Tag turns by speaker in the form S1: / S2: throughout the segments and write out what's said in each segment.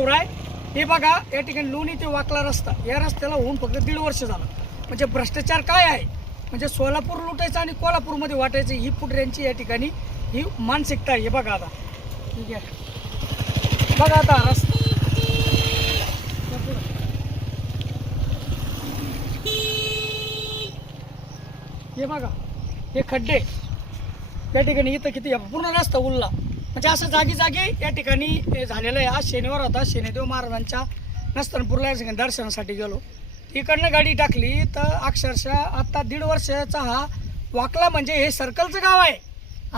S1: हे बघा या ठिकाणी लोणी ते वाकला रस्ता या रस्त्याला होऊन फक्त दीड वर्ष झालं म्हणजे भ्रष्टाचार काय आहे म्हणजे सोलापूर लुटायचं आणि कोल्हापूरमध्ये वाटायचं ही पुढऱ्यांची या ठिकाणी ही मानसिकता आहे हे बघा आता ठीक आहे बघा आता रस्ता हे बघा हे खड्डे या ठिकाणी इथं किती पूर्ण रस्ता उरला म्हणजे असं जागी जागी या ठिकाणी झालेलं आहे आज शनिवार होता शनिदेव महाराजांच्या नस्तनपूरला दर्शनासाठी गेलो इकडनं गाडी टाकली तर अक्षरशः आत्ता दीड वर्षाचा हा वाकला म्हणजे हे सर्कलचं गाव आहे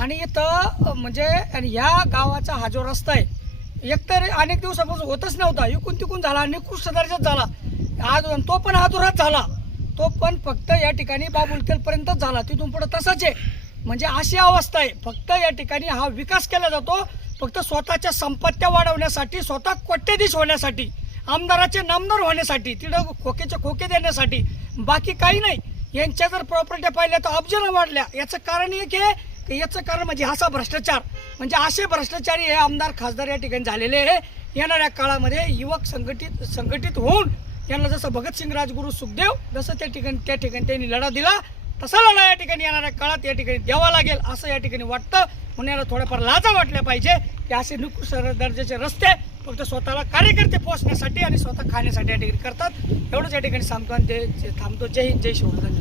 S1: आणि इथं म्हणजे ह्या गावाचा हा जो रस्ता आहे एकतर अनेक दिवसापासून होतच नव्हता इकून तिकून झाला निकृष्ट दर्जात झाला आज तो पण दुरात झाला तो पण फक्त या ठिकाणी बाबुलतेलपर्यंतच झाला तिथून पुढं तसंच आहे म्हणजे अशी अवस्था आहे फक्त या ठिकाणी हा विकास केला जातो फक्त स्वतःच्या संपत्त्या वाढवण्यासाठी स्वतः कोट्यधीश होण्यासाठी आमदाराचे नामदार होण्यासाठी तिथं खोकेचे खोके देण्यासाठी बाकी काही नाही यांच्या जर प्रॉपर्ट्या पाहिल्या तर अब्जन वाढल्या याचं कारण एक आहे की याचं कारण म्हणजे असा भ्रष्टाचार म्हणजे असे भ्रष्टाचारी हे आमदार खासदार या ठिकाणी झालेले आहे येणाऱ्या काळामध्ये युवक संघटित संघटित होऊन यांना जसं भगतसिंग राजगुरू सुखदेव जसं त्या ठिकाणी त्या ठिकाणी त्यांनी लढा दिला तसाला या ठिकाणी येणाऱ्या काळात या ठिकाणी द्यावा लागेल असं या ठिकाणी वाटतं म्हणून थोड्याफार लाजा वाटल्या पाहिजे की असे नुकस दर्जाचे रस्ते फक्त स्वतःला कार्यकर्ते पोहोचण्यासाठी आणि स्वतः खाण्यासाठी या ठिकाणी करतात एवढंच या ठिकाणी सांगतो आणि ते थांबतो जय हिंद जय शिवराज